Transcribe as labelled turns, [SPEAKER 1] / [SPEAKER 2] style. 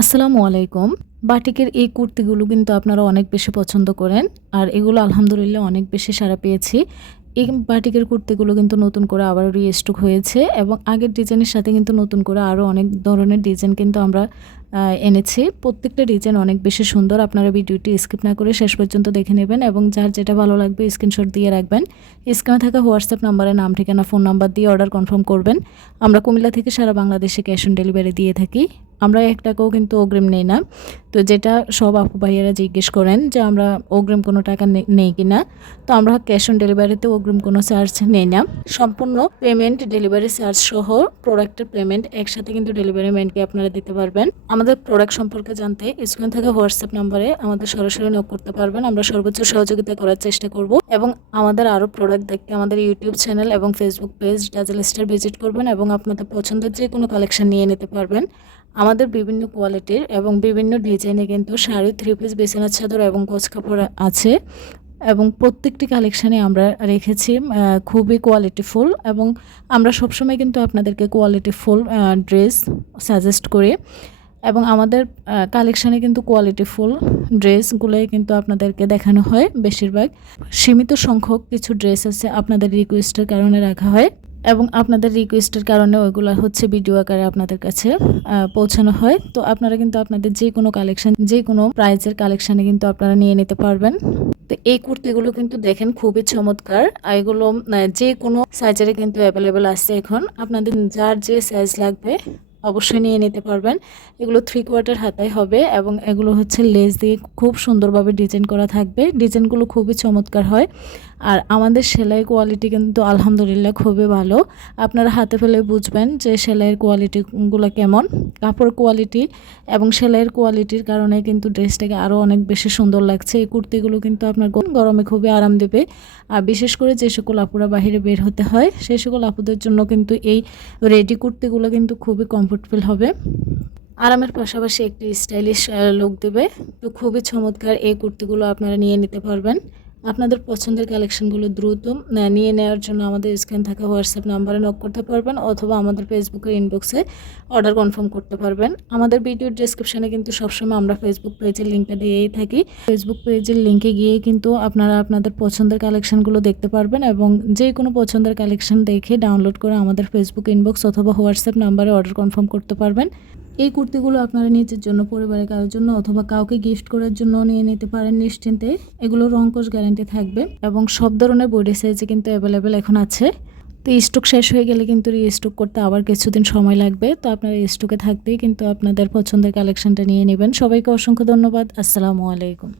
[SPEAKER 1] আসসালামু আলাইকুম। বাটিকের এই কুর্তিগুলো কিন্তু আপনারা অনেক বেশি পছন্দ করেন, আর এগুলো আলহামদুলিল্লাহ অনেক বেশি সাড়া পেয়েছি। এই বাটিকের কুর্তিগুলো কিন্তু নতুন করে আবার রিস্টক হয়েছে এবং আগের ডিজাইনের সাথে কিন্তু নতুন করে আরও অনেক ধরনের ডিজাইন কিন্তু আমরা এনেছি। প্রত্যেকটা ডিজাইন অনেক বেশি সুন্দর, আপনারা ভিডিওটি স্কিপ না করে শেষ পর্যন্ত দেখে নেবেন এবং যার যেটা ভালো লাগবে স্ক্রিনশট দিয়ে রাখবেন। স্ক্রিনে থাকা হোয়াটসঅ্যাপ নাম্বারে নাম, ঠিকানা ফোন নাম্বার দিয়ে অর্ডার কনফার্ম করবেন। আমরা কুমিল্লা থেকে সারা বাংলাদেশে ক্যাশ অন ডেলিভারি দিয়ে থাকি। আমরা এক টাকাও কিন্তু অগ্রিম নেই না। তো যেটা সব আপু ভাইয়েরা জিজ্ঞেস করেন যে আমরা অগ্রিম কোনো টাকা নেই কি না? তো আমরা ক্যাশ অন ডেলিভারিতে অগ্রিম কোনো চার্জ নেই না। সম্পূর্ণ পেমেন্ট ডেলিভারি চার্জ সহ প্রোডাক্টের পেমেন্ট একসাথে কিন্তু ডেলিভারি ম্যানকে আপনারা দিতে পারবেন। আমাদের প্রোডাক্ট সম্পর্কে জানতে স্ক্রিন থেকে হোয়াটসঅ্যাপ নাম্বারে আমাদের সরাসরি নক করতে পারবেন। আমরা সর্বোচ্চ সহযোগিতা করার চেষ্টা করব এবং আমাদের আরও প্রোডাক্ট দেখতে আমাদের ইউটিউব চ্যানেল এবং Facebook page Dazzle Star visit করবেন এবং আপনাদের পছন্দের যে কোনো কালেকশন নিয়ে নিতে পারবেন। আমাদের বিভিন্ন কোয়ালিটির এবং বিভিন্ন ডিজাইনে কিন্তু শাড়ি থ্রি পিস বিছানার চাদর এবং কোচ কাপড় আছে এবং প্রত্যেকটি কালেকশানে আমরা রেখেছি খুবই কোয়ালিটিফুল এবং আমরা সবসময় কিন্তু আপনাদেরকে কোয়ালিটিফুল ড্রেস সাজেস্ট করি এবং আমাদের কালেকশানে কিন্তু কোয়ালিটিফুল ড্রেসগুলোই কিন্তু আপনাদেরকে দেখানো হয় বেশিরভাগ। সীমিত সংখ্যক কিছু ড্রেস আছে আপনাদের রিকোয়েস্টের কারণে রাখা হয়। এবং আপনাদের রিকোয়েস্টের কারণে ওইগুলো হচ্ছে ভিডিও আকারে আপনাদের কাছে পৌঁছানো হয়। তো আপনারা কিন্তু আপনাদের যে কোনো কালেকশন যে কোনো প্রাইজের কালেকশানে কিন্তু আপনারা নিয়ে নিতে পারবেন। তো এই কুর্তিগুলো কিন্তু দেখেন খুবই চমৎকার। এগুলো যে কোনো সাইজারে কিন্তু অ্যাভেলেবেল আছে এখন। আপনাদের যার যে সাইজ লাগবে অবশ্যই নিয়ে নিতে পারবেন। এগুলো থ্রি কোয়ার্টার হাতায় হবে এবং এগুলো হচ্ছে লেস দিয়ে খুব সুন্দরভাবে ডিজাইন করা থাকবে। ডিজাইনগুলো খুবই চমৎকার হয়। আর আমাদের সেলাই কোয়ালিটি কিন্তু আলহামদুলিল্লাহ খুবই ভালো। আপনারা হাতে ফেলে বুঝবেন যে সেলাইয়ের কোয়ালিটিগুলো কেমন। কাপড় কোয়ালিটি এবং সেলাইয়ের কোয়ালিটির কারণে কিন্তু ড্রেসটাকে আরও অনেক বেশি সুন্দর লাগছে। এই কুর্তিগুলো কিন্তু আপনার গরমে খুবই আরাম দেবে। আর বিশেষ করে যে সকল আপুরা বাহিরে বের হতে হয় সেই সকল আপুদের জন্য কিন্তু এই রেডি কুর্তিগুলো কিন্তু খুবই কমফোর্টেবল হবে। আরামের পাশাপাশি একটি স্টাইলিশ লুক দেবে। তো খুবই চমৎকার এই কুর্তিগুলো আপনারা নিয়ে নিতে পারবেন। আপনাদের পছন্দের কালেকশনগুলো দ্রুত নিয়ে নেওয়ার জন্য আমাদের স্ক্রিন থাকা হোয়াটসঅ্যাপ নাম্বারে নক করতে পারবেন অথবা আমাদের ফেসবুকের ইনবক্সে অর্ডার কনফার্ম করতে পারবেন। আমাদের ভিডিওর ডিসক্রিপশানে কিন্তু সবসময় আমরা ফেসবুক পেজের লিঙ্কটা দিয়েই থাকি। ফেসবুক পেজের লিঙ্কে গিয়ে কিন্তু আপনারা আপনাদের পছন্দের কালেকশনগুলো দেখতে পারবেন এবং যে কোনো পছন্দের কালেকশন দেখে ডাউনলোড করে আমাদের ফেসবুক ইনবক্স অথবা হোয়াটসঅ্যাপ নাম্বারে অর্ডার কনফার্ম করতে পারবেন। এই কুর্তিগুলো আপনারা নিজের জন্য, পরিবারের কারোর জন্য অথবা কাউকে গিফট করার জন্য নিয়ে নিতে পারেন নিশ্চিন্তে। এগুলো রঙ্কশ গ্যারান্টি থাকবে এবং সব ধরনের বডি সাইজে কিন্তু অ্যাভেলেবেল এখন আছে। তো স্টক শেষ হয়ে গেলে কিন্তু রিস্টক করতে আবার কিছুদিন সময় লাগবে। তো আপনারা স্টকে থাকতেই কিন্তু আপনাদের পছন্দের কালেকশনটা নিয়ে নেবেন। সবাইকে অসংখ্য ধন্যবাদ। আসসালামু আলাইকুম।